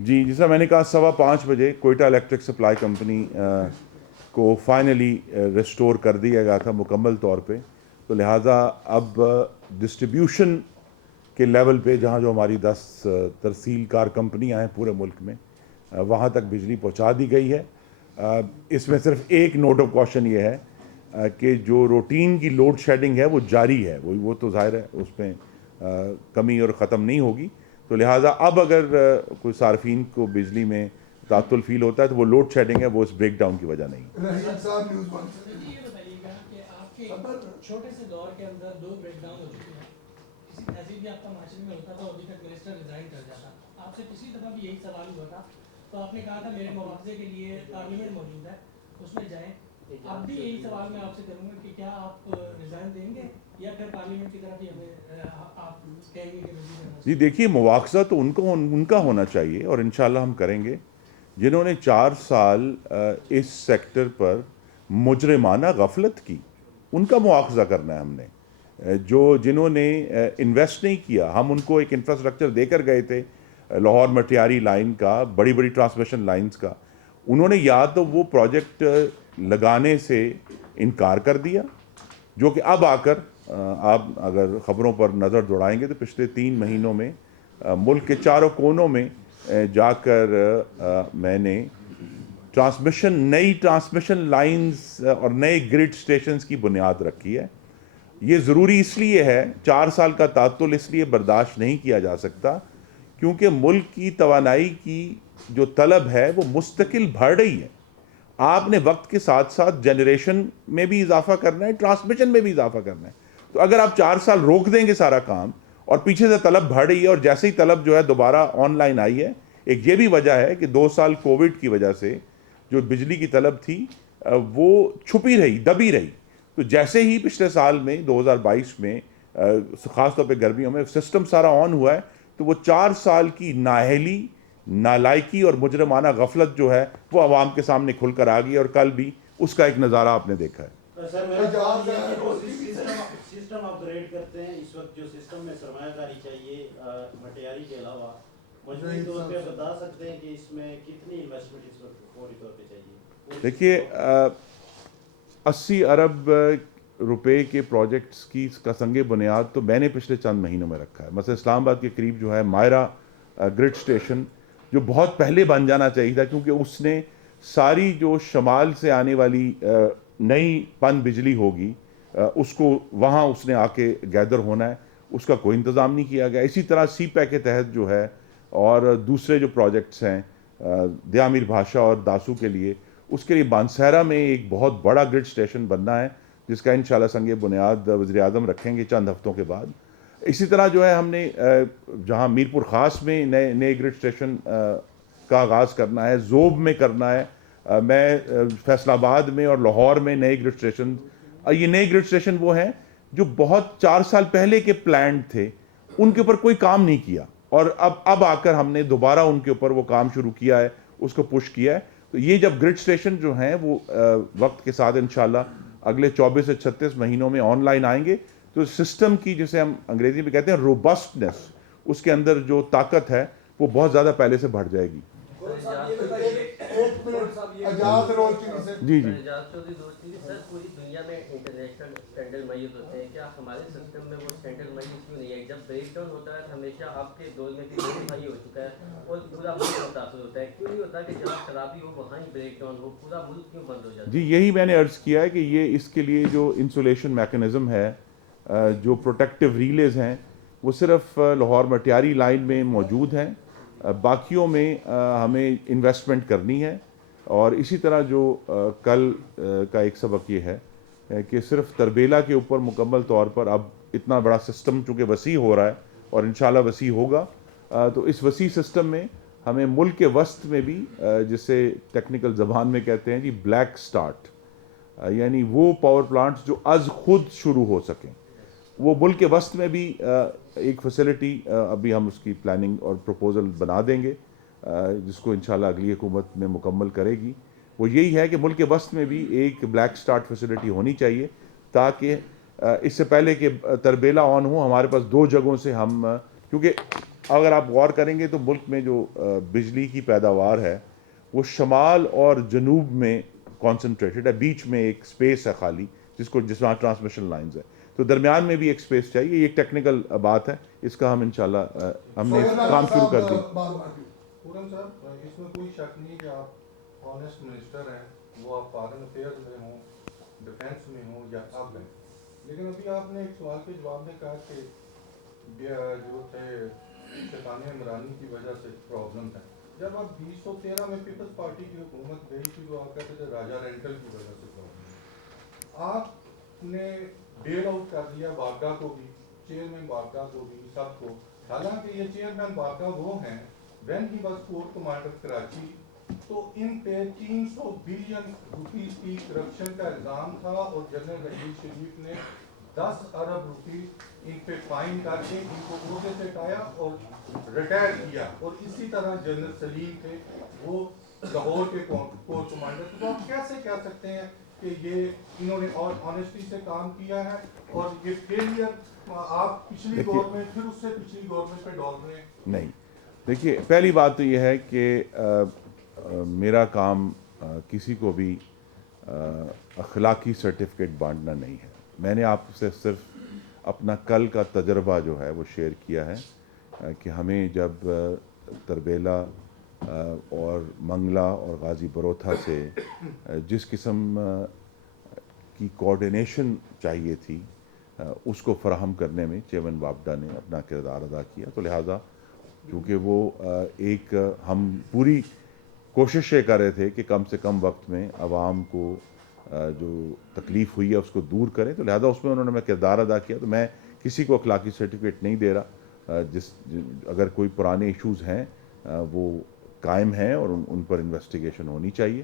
جی جیسا میں نے کہا 5:15 بجے کوئٹہ الیکٹرک سپلائی کمپنی کو فائنلی ریسٹور کر دیا گیا تھا مکمل طور پہ، تو لہٰذا اب ڈسٹریبیوشن کے لیول پہ جہاں جو ہماری 10 ترسیل کار کمپنیاں ہیں پورے ملک میں وہاں تک بجلی پہنچا دی گئی ہے۔ اس میں صرف ایک نوٹ آف کوشن یہ ہے کہ جو روٹین کی لوڈ شیڈنگ ہے وہ جاری ہے، وہ تو ظاہر ہے اس میں کمی اور ختم نہیں ہوگی، تو لہٰذا اب اگر کوئی صارفین کو بجلی میں تعطل فیل ہوتا ہے تو وہ لوڈ شیڈنگ ہے، وہ اس بریک ڈاؤن کی وجہ نہیں ہے۔ یہ بتائیے گا کہ آپ کے چھوٹے سے دور کے اندر 2 بریک ڈاؤن ہو چکے ہیں، کسی تہذیب بھی آپ کا معاشرے میں ہوتا تھا، ابھی تک منسٹر ریزائن کر جاتا، آپ سے پچھلی دفعہ بھی یہی سوال ہوا تھا تو آپ نے کہا تھا میرے مواخذے کے لیے پارلیمنٹ موجود ہے اس میں جائیں، اب بھی یہی سوال میں آپ سے کروں گا کہ کیا آپ ریزائن دیں گے یا پھر پارلیمنٹ کی طرف ہی ہمیں آپ کہیں گے کہ جی دیکھیے، مواخذہ تو ان کا ہونا چاہیے اور انشاءاللہ ہم کریں گے۔ جنہوں نے 4 سال اس سیکٹر پر مجرمانہ غفلت کی ان کا مواخذہ کرنا ہے ہم نے۔ جنہوں نے انویسٹ نہیں کیا، ہم ان کو ایک انفراسٹرکچر دے کر گئے تھے لاہور مٹیاری لائن کا، بڑی بڑی ٹرانسمیشن لائنز کا، انہوں نے یا تو وہ پروجیکٹ لگانے سے انکار کر دیا، جو کہ اب آ کر آپ اگر خبروں پر نظر دوڑائیں گے تو پچھلے 3 مہینوں میں ملک کے چاروں کونوں میں جا کر میں نے نئی ٹرانسمیشن لائنز اور نئے گرڈ سٹیشنز کی بنیاد رکھی ہے۔ یہ ضروری اس لیے ہے، 4 سال کا تعطل اس لیے برداشت نہیں کیا جا سکتا کیونکہ ملک کی توانائی کی جو طلب ہے وہ مستقل بڑھ رہی ہے۔ آپ نے وقت کے ساتھ ساتھ جنریشن میں بھی اضافہ کرنا ہے، ٹرانسمیشن میں بھی اضافہ کرنا ہے، تو اگر آپ 4 سال روک دیں گے سارا کام اور پیچھے سے طلب بڑھ رہی ہے اور جیسے ہی طلب جو ہے دوبارہ آن لائن آئی ہے، ایک یہ بھی وجہ ہے کہ 2 سال کووڈ کی وجہ سے جو بجلی کی طلب تھی وہ چھپی رہی، دبی رہی، تو جیسے ہی پچھلے سال میں 2022 میں خاص طور پہ گرمیوں میں سسٹم سارا آن ہوا ہے، تو وہ 4 سال کی نااہلی، نالائکی اور مجرمانہ غفلت جو ہے وہ عوام کے سامنے کھل کر آ گئی، اور کل بھی اس کا ایک نظارہ آپ نے دیکھا ہے۔ سسٹم اپ گریڈ کرتے ہیں اس وقت، جو سسٹم میں سرمایہ کاری چاہیے مٹیاری کے علاوہ، مجموعی طور پہ بتا سکتے ہیں کہ اس میں کتنی انویسٹمنٹ اس وقت فوری طور پہ چاہیے؟ دیکھیے 80 ارب روپے کے پروجیکٹس کی کا سنگ بنیاد تو میں نے پچھلے چند مہینوں میں رکھا ہے۔ مثلا اسلام آباد کے قریب جو ہے مائرہ گرڈ سٹیشن، جو بہت پہلے بن جانا چاہیے تھا کیونکہ اس نے ساری جو شمال سے آنے والی نئی پن بجلی ہوگی اس کو وہاں اس نے آ کے گیدر ہونا ہے، اس کا کوئی انتظام نہیں کیا گیا۔ اسی طرح سی پیک کے تحت جو ہے اور دوسرے جو پروجیکٹس ہیں دیامیر بھاشا اور داسو کے لیے، اس کے لیے بانسہرہ میں ایک بہت بڑا گرڈ سٹیشن بننا ہے جس کا انشاءاللہ سنگ بنیاد وزیر اعظم رکھیں گے چند ہفتوں کے بعد۔ اسی طرح جو ہے ہم نے جہاں میرپور خاص میں نئے گرڈ سٹیشن کا آغاز کرنا ہے، زوب میں کرنا ہے، میں فیصل آباد میں اور لاہور میں نئے گرڈ سٹیشن، یہ نئے گرڈ سٹیشن وہ ہیں جو بہت 4 سال پہلے کے پلانڈ تھے، ان کے اوپر کوئی کام نہیں کیا، اور اب آ کر ہم نے دوبارہ ان کے اوپر وہ کام شروع کیا ہے، اس کو پش کیا ہے۔ تو یہ جب گرڈ سٹیشن جو ہیں وہ وقت کے ساتھ انشاءاللہ اگلے 24 سے 36 مہینوں میں آن لائن آئیں گے، تو سسٹم کی جسے ہم انگریزی میں کہتے ہیں روبسٹنس، اس کے اندر جو طاقت ہے وہ بہت زیادہ پہلے سے بڑھ جائے گی۔ جی جی سر، پوری دنیا میں انٹرنیشنل اسٹینڈرڈ میز ہوتے ہیں، کیا ہمارے سسٹم میں وہ اسٹینڈرڈ میز کیوں نہیں ہے؟ جب بریک ڈاؤن ہوتا ہے ہمیشہ آپ کے دور میں بھی بھائی ہو چکا ہے اور پورا ملک متاثر ہوتا ہے، کیوں نہیں ہوتا کہ جہاں خرابی ہو وہاں ہی بریک ڈاؤن ہو، پورا ملک کیوں بند ہو جاتا ہے؟ جی یہی میں نے عرض کیا ہے کہ یہ اس کے لیے جو انسولیشن میکنزم ہے، جو پروٹیکٹیو ریلیز ہیں، وہ صرف لاہور مٹیاری لائن میں موجود ہیں، باقیوں میں ہمیں انویسٹمنٹ کرنی ہے۔ اور اسی طرح جو کل کا ایک سبق یہ ہے کہ صرف تربیلا کے اوپر مکمل طور پر اب اتنا بڑا سسٹم چونکہ وسیع ہو رہا ہے اور انشاءاللہ وسیع ہوگا، تو اس وسیع سسٹم میں ہمیں ملک کے وسط میں بھی جسے ٹیکنیکل زبان میں کہتے ہیں جی بلیک سٹارٹ، یعنی وہ پاور پلانٹس جو از خود شروع ہو سکیں، وہ ملک کے وسط میں بھی ایک فیسلٹی ابھی ہم اس کی پلاننگ اور پروپوزل بنا دیں گے جس کو انشاءاللہ اگلی حکومت میں مکمل کرے گی۔ وہ یہی ہے کہ ملک کے وسط میں بھی ایک بلیک سٹارٹ فیسلٹی ہونی چاہیے تاکہ اس سے پہلے کہ تربیلا آن ہو ہمارے پاس 2 جگہوں سے ہم، کیونکہ اگر آپ غور کریں گے تو ملک میں جو بجلی کی پیداوار ہے وہ شمال اور جنوب میں کانسنٹریٹڈ ہے، بیچ میں ایک سپیس ہے خالی جس میں ٹرانسمیشن لائنز ہے، تو درمیان میں بھی ایک سپیس چاہیے. یہ ایک ٹیکنیکل بات ہے، اس کا ہم انشاءاللہ ہم نے کام شروع کر دی. خرم صاحب، اس میں کوئی شک نہیں کہ آپ آنیسٹ منسٹر ہیں، وہ آپ فارن افیئرز میں ہوں، ڈیفینس میں ہوں یا اب ہیں، لیکن ابھی آپ نے ایک سوال کے جواب میں کہا کہ جو تھے شیطان عمرانی کی وجہ سے پرابلم ہے. جب آپ 2013 میں پیپلز پارٹی کی حکومت گئی تھی تو آپ کہتے تھے راجہ رینٹل کی وجہ سے پرابلم، آپ نے بیل آؤٹ کر دیا باگا کو بھی، چیئرمین باگا کو بھی، سب کو. حالانکہ یہ چیئرمین باگا وہ ہیں when he was court commander Karachi, تو ان پہ 300 بلین روپیز کی کرپشن کا الزام تھا اور جنرل نواز شریف نے 10 ارب روپی ان پہ فائن کر کے ان کو عہدے سے ہٹایا اور ریٹائر کیا. اور اسی طرح جنرل سلیم تھے، وہ لاہور کے کورٹ کمانڈر تھے. تو آپ کیسے کہہ سکتے ہیں کہ یہ انہوں نے اور آنیسٹی سے کام کیا ہے اور یہ فیلئر آپ پچھلی گورنمنٹ پھر اس سے پچھلی گورنمنٹ پہ ڈال رہے ہیں؟ نہیں، دیکھیے پہلی بات تو یہ ہے کہ میرا کام کسی کو بھی اخلاقی سرٹیفکیٹ بانٹنا نہیں ہے. میں نے آپ سے صرف اپنا کل کا تجربہ جو ہے وہ شیئر کیا ہے کہ ہمیں جب تربیلا اور منگلا اور غازی بروتھا سے جس قسم کی کوارڈینیشن چاہیے تھی اس کو فراہم کرنے میں چیئرمین وابڈا نے اپنا کردار ادا کیا. تو لہٰذا چونکہ وہ ایک ہم پوری کوشش یہ کر رہے تھے کہ کم سے کم وقت میں عوام کو جو تکلیف ہوئی ہے اس کو دور کریں، تو لہٰذا اس میں انہوں نے کردار ادا کیا. تو میں کسی کو اخلاقی سرٹیفکیٹ نہیں دے رہا. اگر کوئی پرانے ایشوز ہیں وہ قائم ہیں اور ان پر انویسٹیگیشن ہونی چاہیے.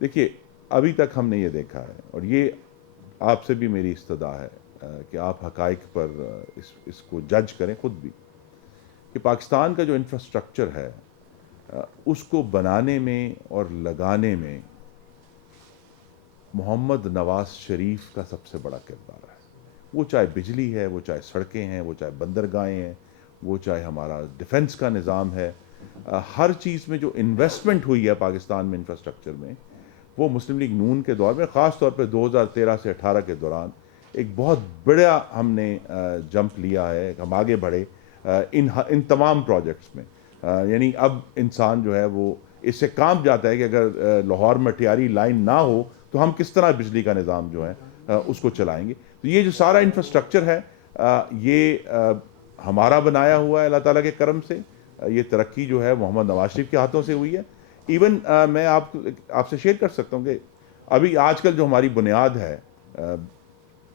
دیکھیے ابھی تک ہم نے یہ دیکھا ہے، اور یہ آپ سے بھی میری استدعا ہے کہ آپ حقائق پر اس کو جج کریں خود بھی، کہ پاکستان کا جو انفراسٹرکچر ہے اس کو بنانے میں اور لگانے میں محمد نواز شریف کا سب سے بڑا کردار ہے. وہ چاہے بجلی ہے، وہ چاہے سڑکیں ہیں، وہ چاہے بندرگاہیں ہیں، وہ چاہے ہمارا ڈیفنس کا نظام ہے، ہر چیز میں جو انویسٹمنٹ ہوئی ہے پاکستان میں انفراسٹرکچر میں، وہ مسلم لیگ نون کے دور میں خاص طور پہ 2013 سے 18 کے دوران ایک بہت بڑا ہم نے جمپ لیا ہے. ہم آگے بڑھے ان تمام پروجیکٹس میں. یعنی اب انسان جو ہے وہ اس سے کام جاتا ہے کہ اگر لاہور مٹیاری لائن نہ ہو تو ہم کس طرح بجلی کا نظام جو ہے اس کو چلائیں گے. تو یہ جو سارا انفراسٹرکچر ہے یہ ہمارا بنایا ہوا ہے اللہ تعالیٰ کے کرم سے. یہ ترقی جو ہے محمد نواز شریف کے ہاتھوں سے ہوئی ہے. ایون میں آپ سے شیئر کر سکتا ہوں کہ ابھی آج کل جو ہماری بنیاد ہے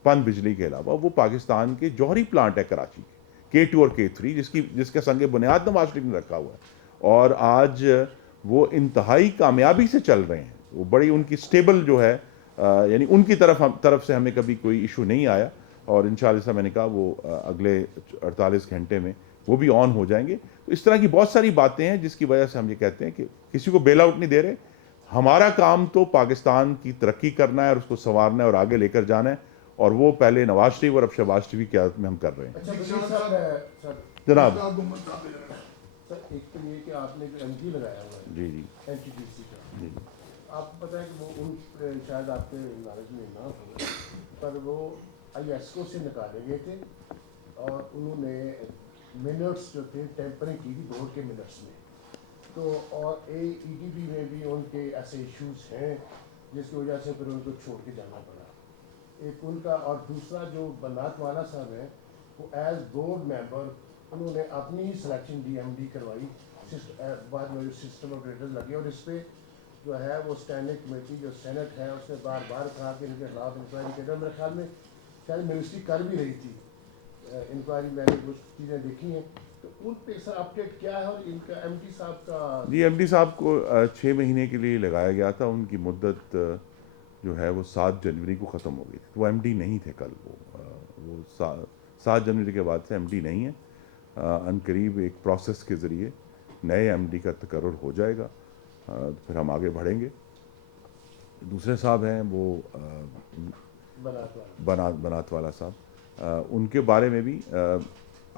پن بجلی کے علاوہ، وہ پاکستان کے جوہری پلانٹ ہے کراچی کے K2 اور K3 جس کا سنگ بنیاد نواز شریف نے رکھا ہوا ہے، اور آج وہ انتہائی کامیابی سے چل رہے ہیں. وہ بڑی ان کی سٹیبل جو ہے، یعنی ان کی طرف سے ہمیں کبھی کوئی ایشو نہیں آیا، اور انشاءاللہ جیسا میں نے کہا وہ اگلے 48 گھنٹے میں وہ بھی آن ہو جائیں گے. تو اس طرح کی بہت ساری باتیں ہیں جس کی وجہ سے ہم یہ کہتے ہیں کہ کسی کو بیل آؤٹ نہیں دے رہے. ہمارا کام تو پاکستان کی ترقی کرنا ہے اور اس کو سنوارنا ہے اور آگے لے کر جانا ہے، اور وہ پہلے نواز شریف اور اب شہباز شریف کی قیادت میں ہم کر رہے ہیں. جناب سر ایک تو یہ کہ آپ نے جو ایم جی لگایا ہوا ہے جی جی این ٹی ٹی سی کا، جی آپ کو پتہ ہے کہ وہ ان شاید آپ کے نالج میں نہ ہو، پر وہ آئی ایس کو سے نکالے گئے تھے اور انہوں نے منٹس جو تھے ٹیمپرنگ کی تھی بورڈ کے منٹس میں. تو اور ای ٹی بی میں بھی ان کے ایسے ایشوز ہیں جس کی وجہ سے پھر ان کو چھوڑ کے جانا پڑا. ایک ان کا، اور دوسرا جو بنات والا صاحب ہیں وہ ایز بورڈ ممبر انہوں نے اپنی ہی سلیکشن ڈی ایم ڈی کروائی بعد میں جو سسٹم آپریٹر لگے، اور اس پہ جو ہے وہ اسٹینڈنگ کمیٹی جو سینٹ ہے اس نے بار بار کہا کہ ان کے خلاف انکوائری کے. میرے خیال میں شاید یونیورسٹی کر بھی رہی تھی انکوائری، میں نے کچھ چیزیں دیکھی ہیں. تو ان پہ سر اپڈیٹ کیا ہے؟ اور ان کا ایم ڈی صاحب کا، جی ایم ڈی صاحب کو 6 مہینے کے لیے لگایا گیا تھا. ان کی مدت جو ہے وہ 7 جنوری کو ختم ہو گئی تھی. وہ ایم ڈی نہیں تھے کل. وہ 7 جنوری کے بعد سے ایم ڈی نہیں ہے. ان قریب ایک پروسیس کے ذریعے نئے ایم ڈی کا تقرر ہو جائے گا، پھر ہم آگے بڑھیں گے. دوسرے صاحب ہیں وہ بنات والا صاحب، ان کے بارے میں بھی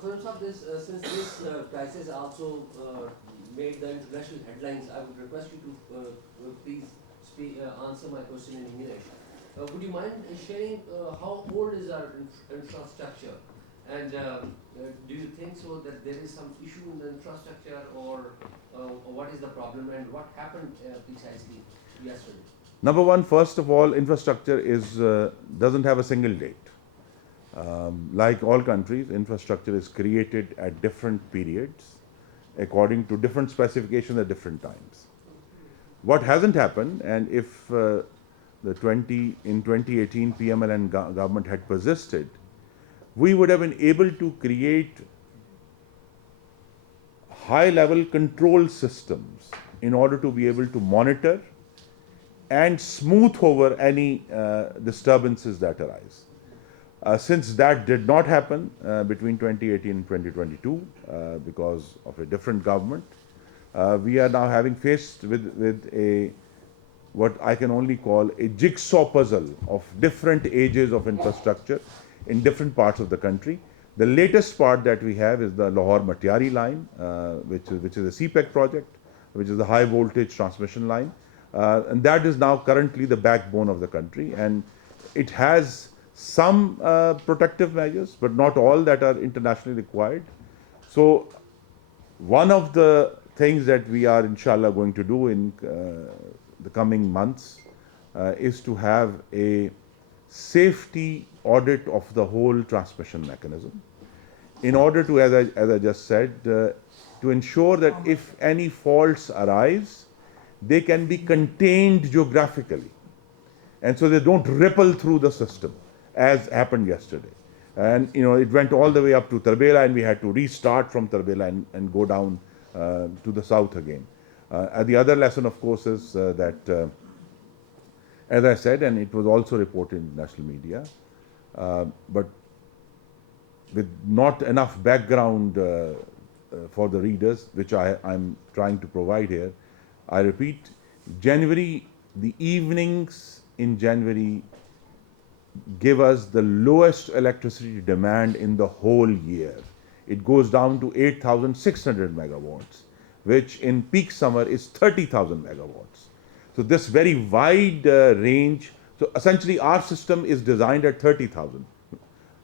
Khurram Sahab, since this crisis also made the international headlines, I would request you to please answer my question in English. Would you mind sharing how old is our infrastructure, and do you think so that there is some issue in the infrastructure, or what is the problem and what happened precisely yesterday? Number one, first of all, infrastructure doesn't have a single date. Like all countries, infrastructure is created at different periods according to different specifications at different times. What hasn't happened, and if in 2018 PMLN government had persisted, we would have been able to create high-level control systems in order to be able to monitor and smooth over any disturbances that arise. Since that did not happen between 2018 and 2022 because of a different government, we are now faced with what I can only call a jigsaw puzzle of different ages of infrastructure in different parts of the country. The latest part that we have is the Lahore-Matiari line, which is a CPEC project, which is the high voltage transmission line. And that is now currently the backbone of the country, and it has some protective measures, but not all that are internationally required. So one of the things that we are inshallah going to do in the coming months is to have a safety audit of the whole transmission mechanism in order to, as I just said, to ensure that if any faults arise, they can be contained geographically, and so they don't ripple through the system as happened yesterday. And it went all the way up to Tarbela, and we had to restart from Tarbela and go down to the south again. And the other lesson, of course, is that, as I said, and it was also reported in national media, but with not enough background for the readers, which I'm trying to provide here. I repeat, January, the evenings in January give us the lowest electricity demand in the whole year. It goes down to 8,600 megawatts, which in peak summer is 30,000 megawatts. So this very wide range, so essentially our system is designed at 30,000.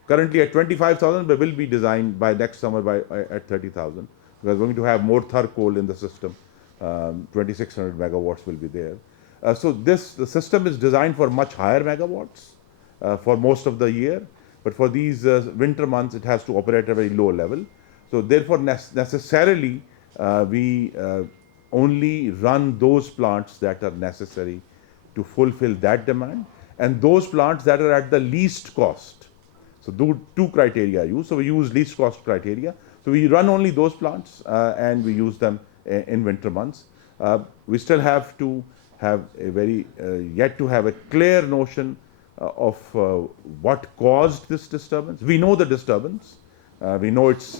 Currently at 25,000, but will be designed by next summer at 30,000. We are going to have more coal in the system. 2,600 megawatts will be there. So the system is designed for much higher megawatts for most of the year, but for these winter months it has to operate at a very low level. So therefore necessarily we only run those plants that are necessary to fulfill that demand, and those plants that are at the least cost. So two criteria are used. So we use least cost criteria. So we run only those plants and we use them in winter months. We still have to have yet to have a clear notion of what caused this disturbance. We know the disturbance. We know it's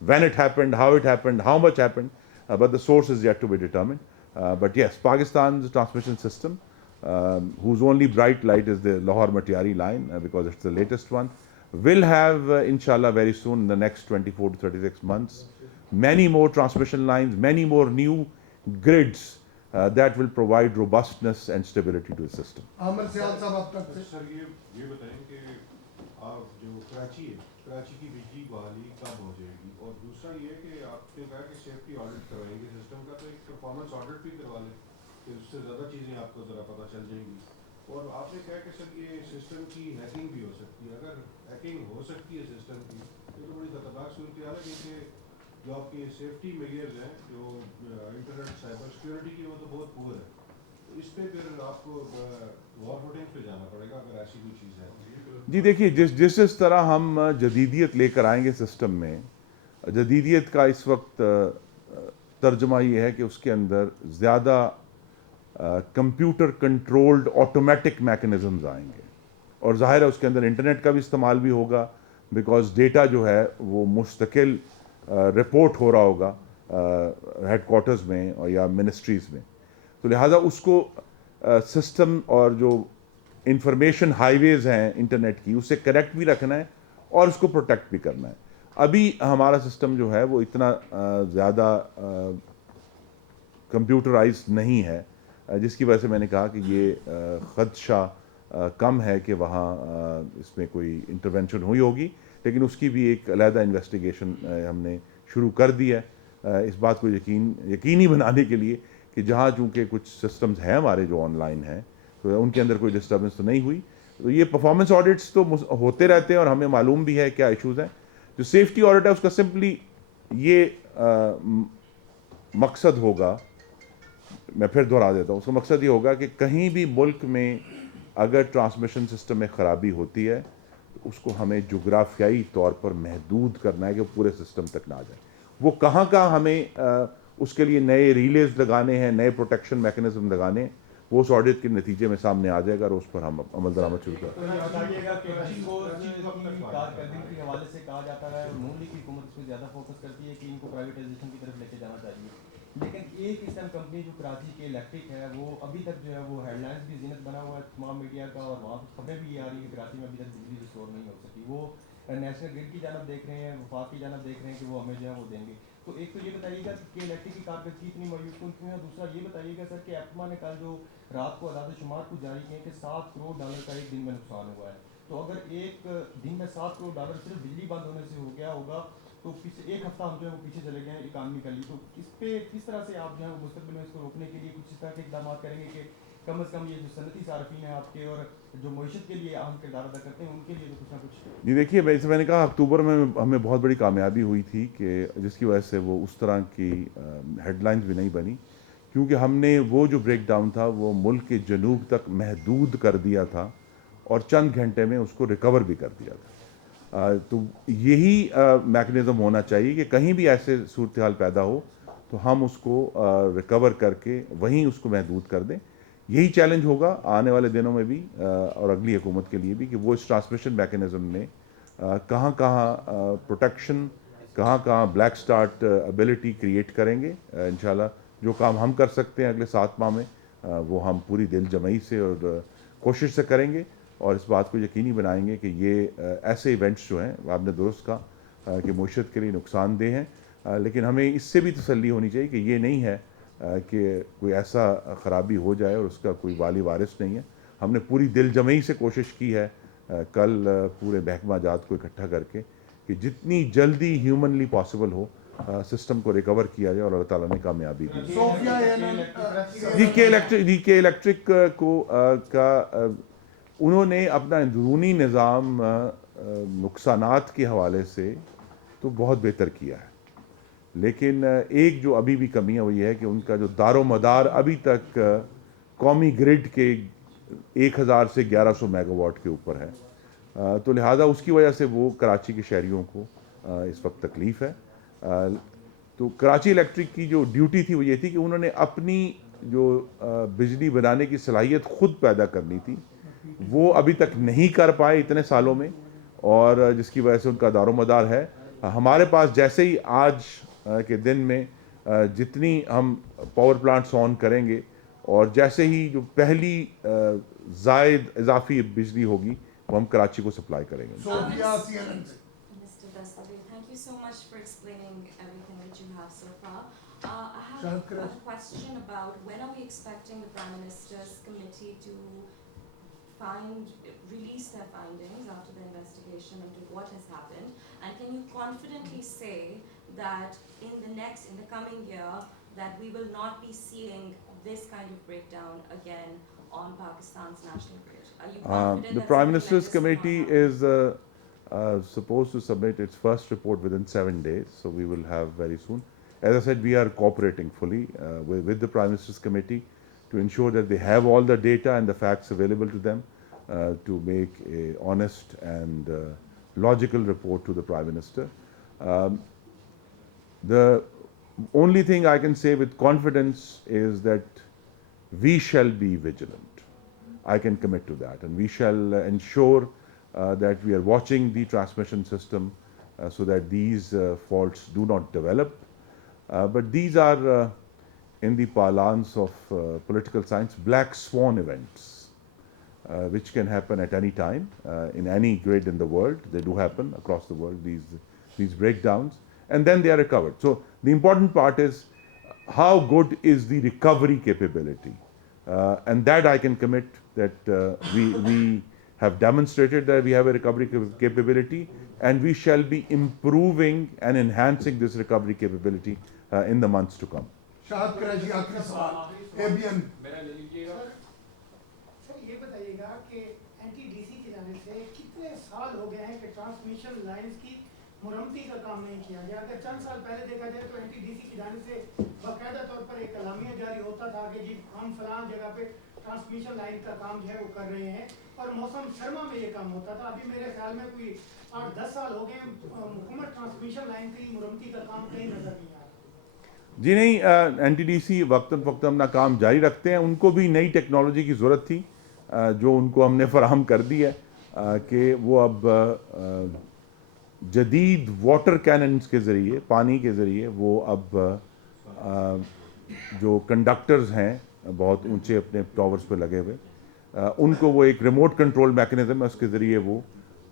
when it happened, how much happened, but the source is yet to be determined. But yes, Pakistan's transmission system, whose only bright light is the Lahore-Matiari line, because it's the latest one, will have, inshallah, very soon, in the next 24 to 36 months, many more transmission lines, many more new grids that will provide robustness and stability to the system. عامر سیال صاحب آپ تک سے سر یہ بتائیں کہ آپ جو کراچی ہے، کراچی کی بجلی بحالی کب ہو جائے گی؟ اور دوسرا یہ کہ آپ نے کہا کہ سیفٹی آڈٹ کروائیں گے سسٹم کا، تو ایک پرفارمنس آڈٹ بھی کروا لیں کہ اس سے زیادہ چیزیں آپ کو ذرا پتہ چل جائیں گی. اور آپ نے کہا کہ سر یہ سسٹم کی ہیکنگ بھی ہو سکتی ہے. اگر ہیکنگ ہو سکتی ہے سسٹم کی تو بڑی خطرناک صورتحال ہے، کیونکہ جو آپ کی سیفٹی میجرز ہیں جو انٹرنیٹ سائبر سیکیورٹی کی، وہ تو بہت پور ہے. تو اس پہ پھر آپ کو وار فوٹنگ پہ جانا پڑے گا اگر ایسی کوئی چیز ہے. جی دیکھیے، جس طرح ہم جدیدیت لے کر آئیں گے سسٹم میں، جدیدیت کا اس وقت ترجمہ یہ ہے کہ اس کے اندر زیادہ کمپیوٹر کنٹرولڈ آٹومیٹک میکنزمز آئیں گے، اور ظاہر ہے اس کے اندر انٹرنیٹ کا بھی استعمال بھی ہوگا، بیکاز ڈیٹا جو ہے وہ مستقل رپورٹ ہو رہا ہوگا ہیڈ کوارٹرز میں اور یا منسٹریز میں. تو لہٰذا اس کو سسٹم اور جو انفارمیشن ہائی ویز ہیں انٹرنیٹ کی، اسے کریکٹ بھی رکھنا ہے اور اس کو پروٹیکٹ بھی کرنا ہے. ابھی ہمارا سسٹم جو ہے وہ اتنا زیادہ کمپیوٹرائز نہیں ہے، جس کی وجہ سے میں نے کہا کہ یہ خدشہ کم ہے کہ وہاں اس میں کوئی انٹرونشن ہوئی ہوگی. لیکن اس کی بھی ایک علیحدہ انویسٹیگیشن ہم نے شروع کر دی ہے، اس بات کو یقینی بنانے کے لیے کہ جہاں چونکہ کچھ سسٹمز ہیں ہمارے جو آن لائن ہیں تو ان کے اندر کوئی ڈسٹربنس تو نہیں ہوئی. تو یہ پرفارمنس آڈٹس تو ہوتے رہتے ہیں اور ہمیں معلوم بھی ہے کیا ایشوز ہیں. جو سیفٹی آڈٹ ہے اس کا سمپلی یہ مقصد ہوگا، میں پھر دہرا دیتا ہوں، اس کا مقصد یہ ہوگا کہ کہیں بھی ملک میں اگر ٹرانسمیشن سسٹم میں خرابی ہوتی ہے تو اس کو ہمیں جغرافیائی طور پر محدود کرنا ہے کہ پورے سسٹم تک نہ آ جائے. وہ کہاں ہمیں اس کے لیے نئے ریلیز لگانے ہیں، نئے پروٹیکشن میکنزم لگانے ہیں، وہ اس آڈٹ کے نتیجے میں سامنے آ جائے گا اور اس پر ہم عمل درآمد شروع کریں. تو یہ بتائیے گا کہ کارکردگی کے حوالے سے کہا جاتا ہے نون لیگ کی حکومت اس پہ زیادہ فوکس کرتی ہے کہ ان کو پرائیویٹائزیشن کی طرف لے کے جانا چاہیے، لیکن ایک اس ٹائم کمپنی جو کراچی کے الیکٹرک ہے وہ ابھی تک جو ہے وہ ہیڈ لائنس بھی زینت بنا ہوا ہے تمام میڈیا کا، اور وہاں خبریں بھی یہ آ رہی ہیں کہ کراچی میں ابھی تک بجلی ریسٹور نہیں ہو سکی. وہ نیشنل گرڈ کی جانب دیکھ رہے ہیں، وفاق کی جانب دیکھ رہے ہیں کہ وہ ہمیں جو ہے وہ دیں گے. تو ایک تو یہ بتائیے گا کہ الیکٹرک کی کارکردگی اتنی مایوس کن کیوں ہے، دوسرا یہ بتائیے گا سر کہ ایپٹما نے کل جو رات کو اعداد و شمار کو جاری کیے کہ $7 کروڑ کا ایک دن میں نقصان ہوا ہے. تو اگر ایک دن میں $7 کروڑ صرف بجلی بند ہونے سے ہو گیا ہوگا تو ایک ہفتہ ہم جو ہے وہ پیچھے چلے گئے ہیں اکانومیکلی. تو اس پہ کس طرح سے آپ جو ہے وہ مستقبل میں اس کو روکنے کے لیے کچھ اس طرح کے اقدامات کریں گے کہ کم از کم یہ جو صنعتی صارفین ہیں آپ کے اور جو معیشت کے لیے اہم کردار ادا کرتے ہیں ان کے لیے تو کچھ نہ کچھ. جی دیکھیے، جیسے میں نے کہا اکتوبر میں ہمیں بہت بڑی کامیابی ہوئی تھی کہ جس کی وجہ سے وہ اس طرح کی ہیڈ لائنز بھی نہیں بنی، کیونکہ ہم نے وہ جو بریک ڈاؤن تھا وہ ملک کے جنوب تک محدود کر دیا تھا اور چند گھنٹے میں اس کو ریکور بھی کر دیا تھا. تو یہی میکنزم ہونا چاہیے کہ کہیں بھی ایسے صورتحال پیدا ہو تو ہم اس کو ریکور کر کے وہیں اس کو محدود کر دیں. یہی چیلنج ہوگا آنے والے دنوں میں بھی اور اگلی حکومت کے لیے بھی کہ وہ اس ٹرانسمیشن میکنزم میں کہاں پروٹیکشن، کہاں بلیک سٹارٹ ابیلٹی کریٹ کریں گے. انشاءاللہ جو کام ہم کر سکتے ہیں اگلے 7 ماہ میں وہ ہم پوری دل جمعی سے اور کوشش سے کریں گے، اور اس بات کو یقینی بنائیں گے کہ یہ ایسے ایونٹس جو ہیں آپ نے درست کہا کہ معیشت کے لیے نقصان دہ ہیں، لیکن ہمیں اس سے بھی تسلی ہونی چاہیے کہ یہ نہیں ہے کہ کوئی ایسا خرابی ہو جائے اور اس کا کوئی والی وارث نہیں ہے. ہم نے پوری دل جمعی سے کوشش کی ہے کل پورے محکمہ جات کو اکٹھا کر کے کہ جتنی جلدی ہیومنلی پاسبل ہو سسٹم کو ریکور کیا جائے، اور اللہ تعالیٰ نے کامیابی دی. جی کے الیکٹرک کو انہوں نے اپنا اندرونی نظام نقصانات کے حوالے سے تو بہت بہتر کیا ہے، لیکن ایک جو ابھی بھی کمی ہے وہ یہ ہے کہ ان کا جو دار و مدار ابھی تک قومی گرڈ کے 1000 سے 1100 میگا واٹ کے اوپر ہے. تو لہٰذا اس کی وجہ سے وہ کراچی کے شہریوں کو اس وقت تکلیف ہے. تو کراچی الیکٹرک کی جو ڈیوٹی تھی وہ یہ تھی کہ انہوں نے اپنی جو بجلی بنانے کی صلاحیت خود پیدا کرنی تھی، وہ ابھی تک نہیں کر پائے اتنے سالوں میں, اور جس کی وجہ سے ان کا دار و مدار ہے. ہمارے پاس جیسے ہی آج کے دن میں جتنی ہم پاور پلانٹس آن کریں گے, اور جیسے ہی جو پہلی زائد اضافی بجلی ہوگی وہ ہم کراچی کو سپلائی کریں گے. Mr. Dastgir, thank you so much for explaining everything that you have so far. I have a question about when are we expecting the Prime Minister's committee to release their findings after the investigation into what has happened, and can you confidently say that in the coming year that we will not be seeing this kind of breakdown again on Pakistan's national grid? Are you confident The that Prime something Minister's like this will not committee happen? is supposed to submit its first report within 7 days, so we will have very soon. As I said, we are cooperating fully with the Prime Minister's committee to ensure that they have all the data and the facts available to them to make a honest and logical report to the Prime Minister. The only thing I can say with confidence is that we shall be vigilant. I can commit to that, and we shall ensure that we are watching the transmission system so that these faults do not develop. But these are, in the parlance of political science, black swan events, which can happen at any time in any grid in the world. They do happen across the world, these breakdowns, and then they are recovered. So the important part is how good is the recovery capability, and that I can commit that we have demonstrated that we have a recovery capability, and we shall be improving and enhancing this recovery capability in the months to come. شاہد قریشی آخری سوال ABN. سر یہ بتائیے گا کہ NTDC کی جانب سے کتنے سال ہو گئے ہیں کہ ٹرانسمیشن لائنز کی مرمتی کا کام نہیں کیا گیا؟ اگر چند سال پہلے دیکھا جائے تو NTDC کی جانب سے باقاعدہ طور پر ایک اعلامیہ جاری ہوتا تھا کہ جی ہم فلاں جگہ پہ ٹرانسمیشن لائن کا کام جو ہے وہ کر رہے ہیں, اور موسم سرما میں یہ کام ہوتا تھا. ابھی میرے خیال میں کوئی 8-10 سال ہو گئے حکومت ٹرانسمیشن لائن کی مرمتی کا کام کہیں نظر نہیں آ رہا. جی نہیں, NTDC وقتاً فوقتاً اپنا کام جاری رکھتے ہیں. ان کو بھی نئی ٹیکنالوجی کی ضرورت تھی جو ان کو ہم نے فراہم کر دی ہے کہ وہ اب جدید واٹر کیننز کے ذریعے, پانی کے ذریعے, وہ اب جو کنڈکٹرز ہیں بہت اونچے اپنے ٹاورز پہ لگے ہوئے, ان کو وہ ایک ریموٹ کنٹرول میکنزم ہے, اس کے ذریعے وہ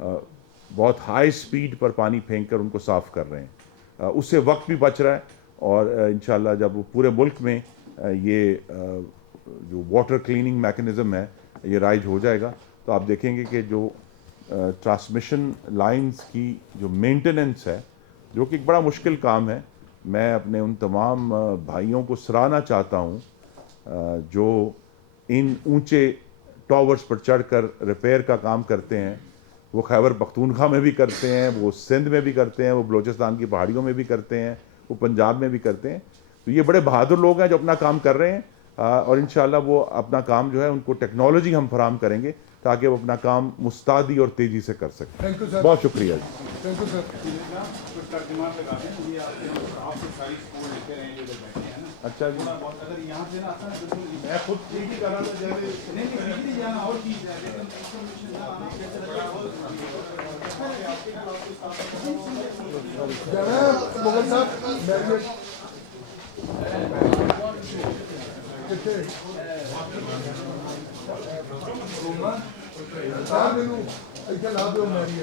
بہت ہائی سپیڈ پر پانی پھینک کر ان کو صاف کر رہے ہیں. اس سے وقت بھی بچ رہا ہے, اور انشاءاللہ جب وہ پورے ملک میں یہ جو واٹر کلیننگ میکنزم ہے یہ رائج ہو جائے گا, تو آپ دیکھیں گے کہ جو ٹرانسمیشن لائنز کی جو مینٹیننس ہے, جو کہ ایک بڑا مشکل کام ہے, میں اپنے ان تمام بھائیوں کو سراہنا چاہتا ہوں جو ان اونچے ٹاورز پر چڑھ کر ریپیئر کا کام کرتے ہیں. وہ خیبر پختونخوا میں بھی کرتے ہیں, وہ سندھ میں بھی کرتے ہیں, وہ بلوچستان کی پہاڑیوں میں بھی کرتے ہیں, وہ پنجاب میں بھی کرتے ہیں. تو یہ بڑے بہادر لوگ ہیں جو اپنا کام کر رہے ہیں, اور انشاءاللہ وہ اپنا کام جو ہے ان کو ٹیکنالوجی ہم فراہم کریں گے تاکہ وہ اپنا کام مستعدی اور تیزی سے کر سکیں. بہت شکریہ جی. Thank you sir. اچھا جی, میں خود ٹھیک ہی کر رہا تھا جناب مغل صاحب لا دو میری